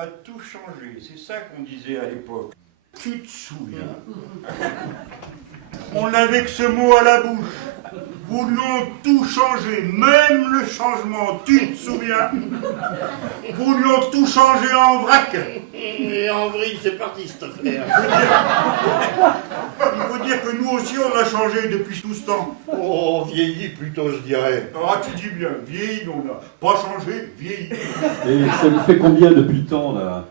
va tout changer. C'est ça qu'on disait à l'époque. Tu te souviens? On n'avait que ce mot à la bouche. Voulions tout changer, même le changement, tu te souviens? Voulions tout changer en vrac. Et en vrille, c'est parti cette affaire. Il faut dire que nous aussi on a changé depuis tout ce temps. Oh, vieilli plutôt, je dirais. Ah, tu dis bien, vieilli, on n'a pas changé, vieilli. Et ça vous fait combien depuis le temps, là?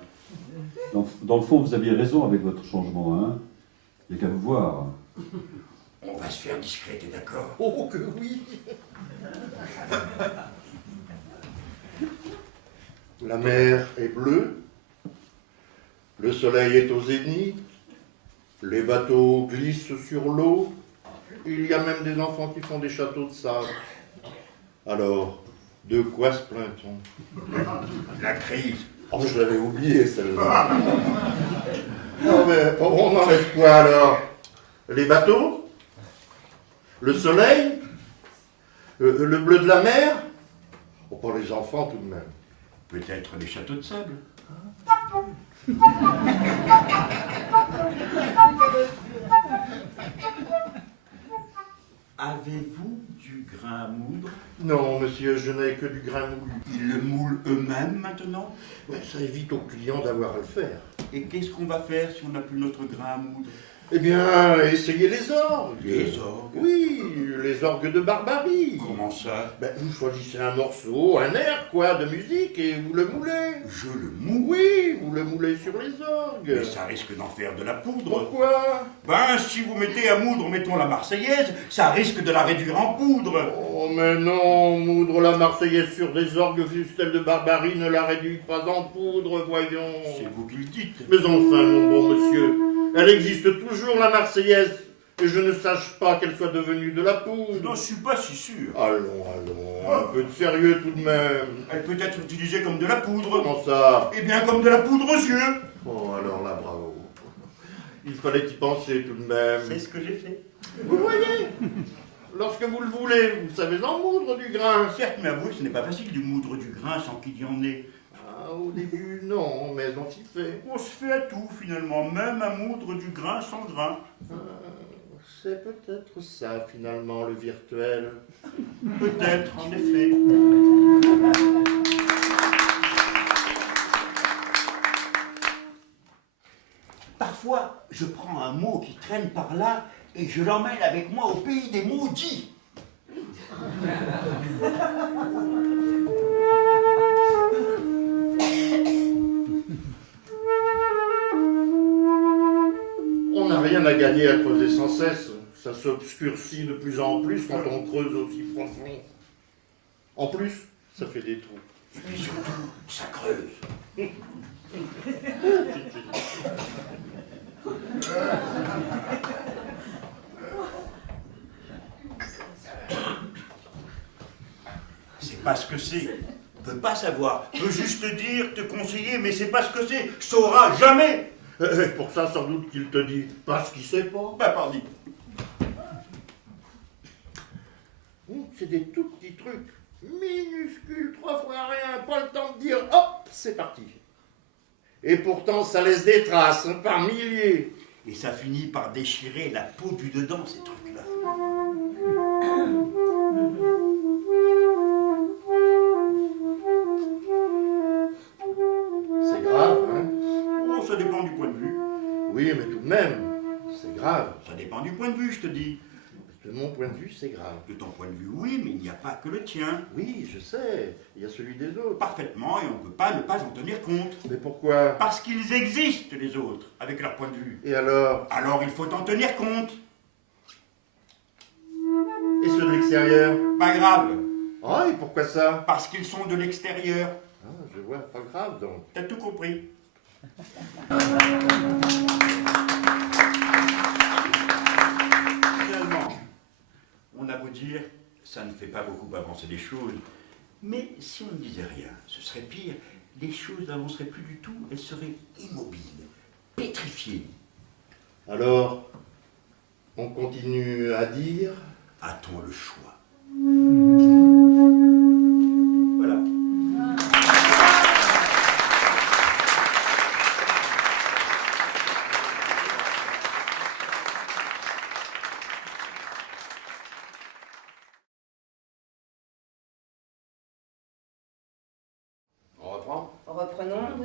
Dans le fond, vous aviez raison avec votre changement, hein? Il n'y a qu'à vous voir. On va se faire discret, t'es d'accord? Oh, que oui. La mer est bleue, le soleil est au zénith, les bateaux glissent sur l'eau, il y a même des enfants qui font des châteaux de sable. Alors, de quoi se plaint-on? La crise. Oh, je l'avais oublié celle-là. Non mais, on enlève quoi alors? Les bateaux? Le soleil? Le bleu de la mer? Oh, pas les enfants tout de même. Peut-être les châteaux de sable. Avez-vous du grain à moudre? Non, monsieur, je n'ai que du grain moulu. Ils le moulent eux-mêmes maintenant? Mais ça évite aux clients d'avoir à le faire. Et qu'est-ce qu'on va faire si on n'a plus notre grain à moudre? Eh bien, essayez les orgues. Les orgues? Oui, les orgues de Barbarie. Comment ça? Ben, vous choisissez un morceau, un air, quoi, de musique, et vous le moulez. Je le moule? Oui, vous le moulez sur les orgues. Mais ça risque d'en faire de la poudre. Pourquoi? Ben, si vous mettez à moudre, mettons la Marseillaise, ça risque de la réduire en poudre. Oh, mais non, moudre la Marseillaise sur des orgues fustelles de Barbarie ne la réduit pas en poudre, voyons. C'est vous qui le dites. Mais enfin, mon bon monsieur, elle existe toujours, la Marseillaise, et je ne sache pas qu'elle soit devenue de la Je poudre. n'en suis pas si sûr. Allons, un peu de sérieux tout de même. Elle peut être utilisée comme de la poudre. Comment ça? Eh bien, comme de la poudre aux yeux. Oh, alors là, bravo. Il fallait y penser tout de même. C'est ce que j'ai fait. Vous voyez, lorsque vous le voulez, vous savez en moudre du grain. Certes, mais avouez, ce n'est pas facile de moudre du grain sans qu'il y en ait. Ah, au début, non, mais on s'y fait. On se fait à tout, finalement, même à moudre du grain sans grain. C'est peut-être ça, finalement, le virtuel. Peut-être, en effet. Parfois, je prends un mot qui traîne par là et je l'emmène avec moi au pays des maudits. On n'a rien à gagner à creuser sans cesse. Ça s'obscurcit de plus en plus quand on creuse aussi profond. En plus, ça fait des trous. Et surtout, ça creuse. C'est pas ce que c'est. On peut pas savoir. On peut juste te dire, te conseiller, mais c'est pas ce que c'est. Je sauras jamais. Pour ça, sans doute qu'il te dit parce qu'il sait pas. Bah, pardon. C'est des tout petits trucs, minuscules, 3 fois rien, pas le temps de dire hop, c'est parti. Et pourtant, ça laisse des traces, par milliers. Et ça finit par déchirer la peau du dedans, ces trucs-là. C'est grave, hein? Oh, ça dépend du point de vue. Oui, mais tout de même, c'est grave. Ça dépend du point de vue, je te dis. De mon point de vue, c'est grave. De ton point de vue, oui, mais il n'y a pas que le tien. Oui, je sais, il y a celui des autres. Parfaitement, et on ne peut pas ne pas en tenir compte. Mais pourquoi? Parce qu'ils existent, les autres, avec leur point de vue. Et alors? Alors il faut en tenir compte. Et ceux de l'extérieur? Pas grave, Ah, et pourquoi ça? parce qu'ils sont de l'extérieur. Ah, je vois, pas grave donc. T'as tout compris. Finalement, on a beau dire, ça ne fait pas beaucoup avancer les choses. Mais si on ne disait rien, ce serait pire. Les choses n'avanceraient plus du tout, elles seraient immobiles, pétrifiées. Alors, on continue à dire? A-t-on le choix? Voilà.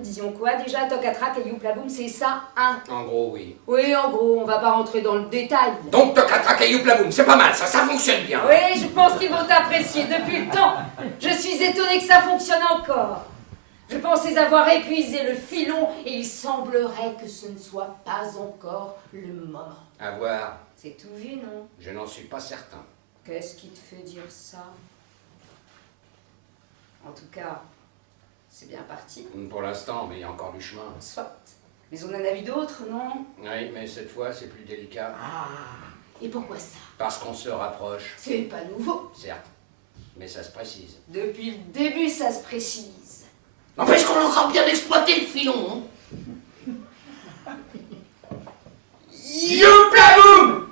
disions quoi déjà? Toc à trac et youplaboum, c'est ça, hein? En gros, oui. Oui, en gros, on va pas rentrer dans le détail. Donc, toc à trac et youplaboum, c'est pas mal, ça fonctionne bien. Oui, je pense qu'ils vont t'apprécier depuis le temps. Je suis étonnée que ça fonctionne encore. Je pensais avoir épuisé le filon et il semblerait que ce ne soit pas encore le moment. À voir, C'est tout vu, non? je n'en suis pas certain. Qu'est-ce qui te fait dire ça? En tout cas, c'est bien parti. Pour l'instant, mais il y a encore du chemin. Soit. Mais on en a vu d'autres, non? Oui, mais cette fois, c'est plus délicat. Ah. Et pourquoi ça? Parce qu'on se rapproche, C'est pas nouveau. certes, mais ça se précise. Depuis le début, ça se précise. N'empêche qu'on aura bien exploité le filon. Youplaboum!